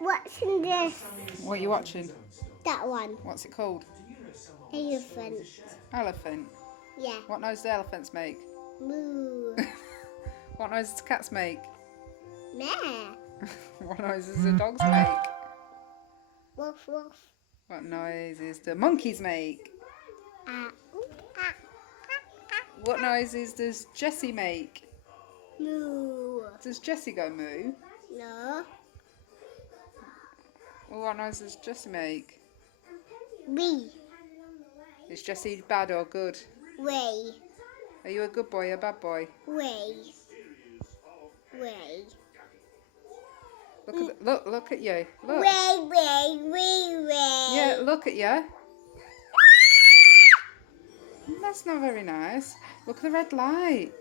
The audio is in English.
Watching this. What are you watching? That one. What's it called? Elephant. Elephant. Yeah. What noise do elephants make? Moo. What noise do cats make? Meh. What noises do dogs make? Woof woof. What noises do monkeys make? Ooh, ah. What noises does Jessie make? Moo. Does Jessie go moo? No. Well, what noise does Jessie make? Wee. Is Jessie bad or good? Way. Are you a good boy or a bad boy? Way. Way. Look at you. Look. Way. Yeah, look at you. That's not very nice. Look at the red light.